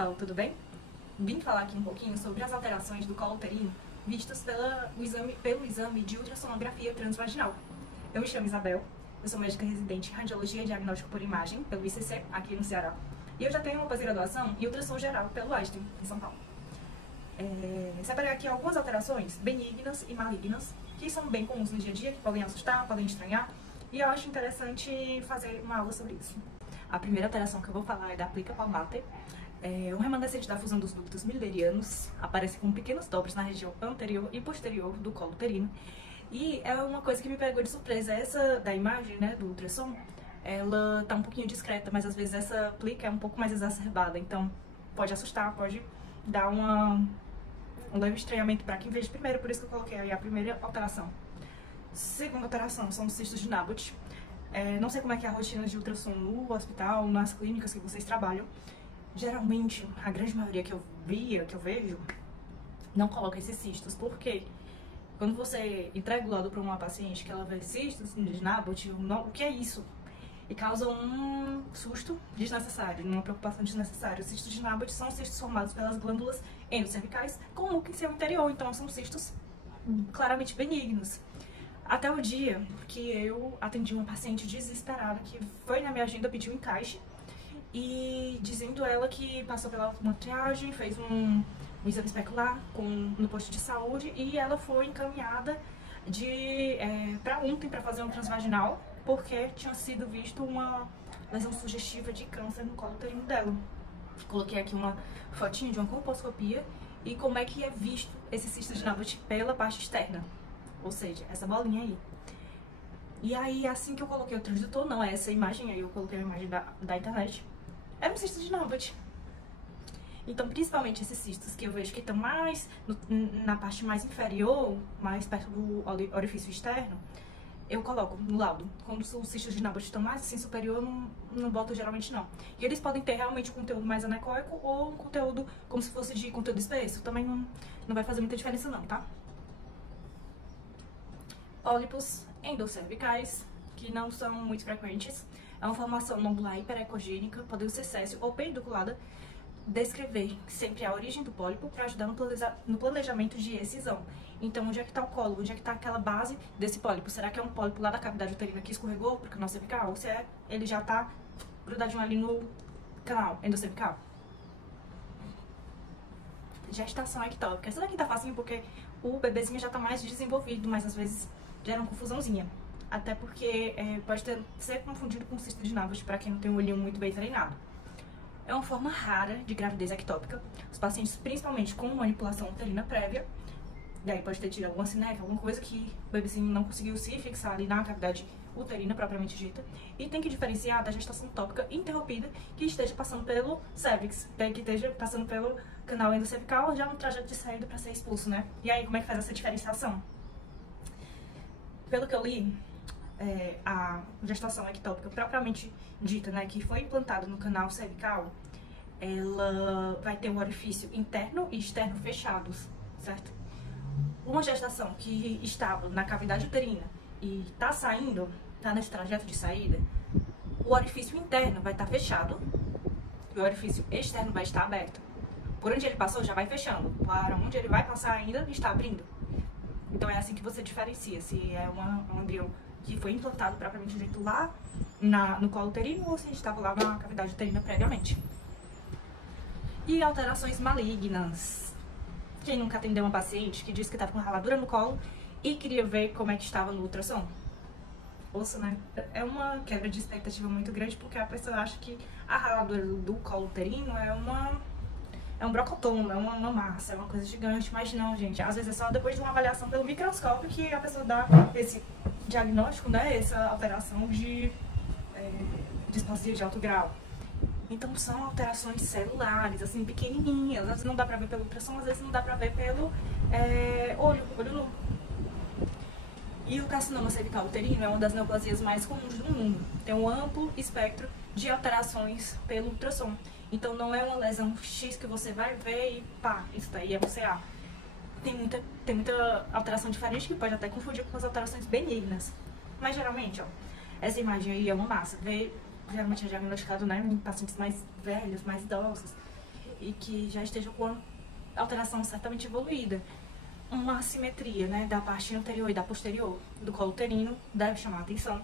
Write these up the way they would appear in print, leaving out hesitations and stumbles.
Pessoal, tudo bem? Vim falar aqui um pouquinho sobre as alterações do colo uterino vistas pelo exame de ultrassonografia transvaginal. Eu me chamo Isabel, eu sou médica residente em Radiologia e Diagnóstico por Imagem, pelo ICC, aqui no Ceará. E eu já tenho uma pós-graduação em ultrassom geral pelo Einstein, em São Paulo. Separei aqui algumas alterações benignas e malignas, que são bem comuns no dia a dia, que podem assustar, podem estranhar, e eu acho interessante fazer uma aula sobre isso. A primeira alteração que eu vou falar é da plica palmate. Um remanescente da fusão dos ductos Müllerianos aparece com pequenos dobros na região anterior e posterior do colo uterino. E é uma coisa que me pegou de surpresa. Essa da imagem, né, do ultrassom, ela tá um pouquinho discreta, mas às vezes essa plica é um pouco mais exacerbada. Então pode assustar, pode dar um leve estranhamento para quem veja primeiro, por isso que eu coloquei aí a primeira alteração. Segunda alteração são os cistos de Naboth. Não sei como é que é a rotina de ultrassom no hospital, nas clínicas que vocês trabalham. Geralmente, a grande maioria que eu vejo, não coloca esses cistos. Por quê? Quando você entrega o laudo para uma paciente que ela vê cistos de Naboth, o que é isso? E causa um susto desnecessário, uma preocupação desnecessária. Os cistos de Naboth são cistos formados pelas glândulas endocervicais com núcleo em seu interior, então são cistos claramente benignos. Até o dia que eu atendi uma paciente desesperada que foi na minha agenda, pediu encaixe, e dizendo ela que passou pela uma triagem, fez um exame especular no posto de saúde e ela foi encaminhada para ontem para fazer um transvaginal porque tinha sido visto uma lesão sugestiva de câncer no colo uterino dela. Coloquei aqui uma fotinha de uma colposcopia e como é que é visto esse cisto de Naboth pela parte externa, ou seja, essa bolinha aí. E aí, assim que eu coloquei o transdutor, não é essa imagem, aí eu coloquei a imagem da internet, era um cisto de Naboth. Então, principalmente esses cistos que eu vejo que estão mais na parte mais inferior, mais perto do orifício externo, eu coloco no laudo. Quando os cistos de Naboth estão mais assim superior, eu não boto geralmente não. E eles podem ter realmente um conteúdo mais anecoico ou um conteúdo como se fosse de conteúdo espesso. Também não vai fazer muita diferença não, tá? Pólipos endocervicais, que não são muito frequentes. É uma formação nodular hiperecogênica, podendo ser céssio ou pediculada. Descrever sempre a origem do pólipo para ajudar no planejamento de excisão. Então, onde é que está o colo? Onde é que está aquela base desse pólipo? Será que é um pólipo lá da cavidade uterina que escorregou para o canal cervical? Ou se ele já está grudadinho ali no canal endocervical? Gestação ectópica. Essa daqui tá facinho porque o bebezinho já está mais desenvolvido, mas às vezes gera uma confusãozinha. Até porque pode ser confundido com cisto de Naboth para quem não tem um olhinho muito bem treinado. É uma forma rara de gravidez ectópica. Os pacientes, principalmente com manipulação uterina prévia, daí pode ter tido alguma cineca, alguma coisa que o bebezinho não conseguiu se fixar ali na cavidade uterina propriamente dita. E tem que diferenciar da gestação tópica interrompida que esteja passando pelo cervix, que esteja passando pelo canal endocervical, já no trajeto de saída para ser expulso, né? E aí, como é que faz essa diferenciação? Pelo que eu li, a gestação ectópica propriamente dita, né, que foi implantada no canal cervical, ela vai ter um orifício interno e externo fechados, certo? Uma gestação que estava na cavidade uterina e está saindo, está nesse trajeto de saída, o orifício interno vai estar fechado e o orifício externo vai estar aberto. Por onde ele passou já vai fechando, para onde ele vai passar ainda está abrindo. Então é assim que você diferencia se é um embrião que foi implantado propriamente dito lá no colo uterino ou se estava lá na cavidade uterina previamente. E alterações malignas. Quem nunca atendeu uma paciente que disse que estava com raladura no colo e queria ver como é que estava no ultrassom? Ouça, né? É uma quebra de expectativa muito grande porque a pessoa acha que a raladura do colo uterino é um brocotomo, é uma massa, é uma coisa gigante, mas não, gente. Às vezes é só depois de uma avaliação pelo microscópio que a pessoa dá esse diagnóstico, né? Essa alteração de displasia de alto grau. Então são alterações celulares, assim, pequenininhas. Às vezes não dá pra ver pelo ultrassom, às vezes não dá pra ver pelo olho nu. E o carcinoma cervical uterino é uma das neoplasias mais comuns do mundo. Tem um amplo espectro de alterações pelo ultrassom. Então não é uma lesão X que você vai ver e pá, isso daí é um CA. Tem muita alteração diferente que pode até confundir com as alterações benignas. Mas geralmente, ó, essa imagem aí é uma massa. Geralmente é diagnosticado, né, em pacientes mais velhos, mais idosos. e que já esteja com alteração certamente evoluída. Uma assimetria, né, da parte anterior e da posterior do colo uterino deve chamar a atenção.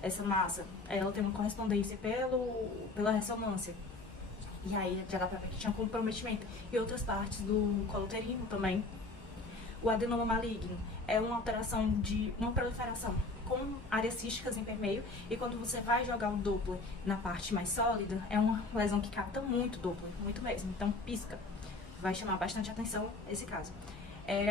Essa massa, ela tem uma correspondência pela ressonância. E aí já dá pra ver que tinha comprometimento. E outras partes do colo uterino também. O adenoma maligno é uma alteração de uma proliferação com áreas císticas em permeio. E quando você vai jogar o Doppler na parte mais sólida, é uma lesão que capta muito Doppler, muito mesmo. Então pisca. Vai chamar bastante atenção esse caso.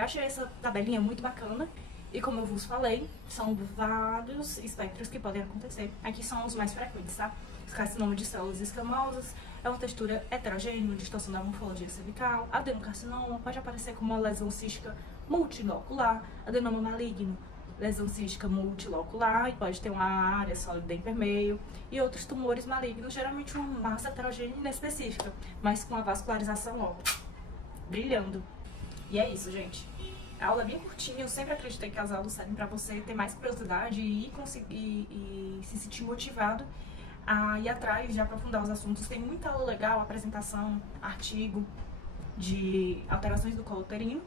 Achei essa tabelinha muito bacana. E como eu vos falei, são vários espectros que podem acontecer. Aqui são os mais frequentes, tá? Carcinoma de células escamosas, é uma textura heterogênea, distorção da morfologia cervical. Adenocarcinoma pode aparecer como uma lesão cística multilocular. Adenoma maligno, lesão cística multilocular, e pode ter uma área sólida em permeio. E outros tumores malignos, geralmente uma massa heterogênea inespecífica, mas com a vascularização, ó, brilhando. E é isso, gente. A aula é bem curtinha, eu sempre acreditei que as aulas servem para você ter mais curiosidade e conseguir se sentir motivado a ir atrás de aprofundar os assuntos. Tem muita aula legal, apresentação, artigo de alterações do colo uterino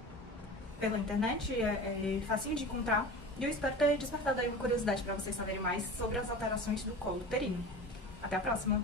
pela internet, é facinho de encontrar. E eu espero ter despertado aí uma curiosidade para vocês saberem mais sobre as alterações do colo uterino. Até a próxima!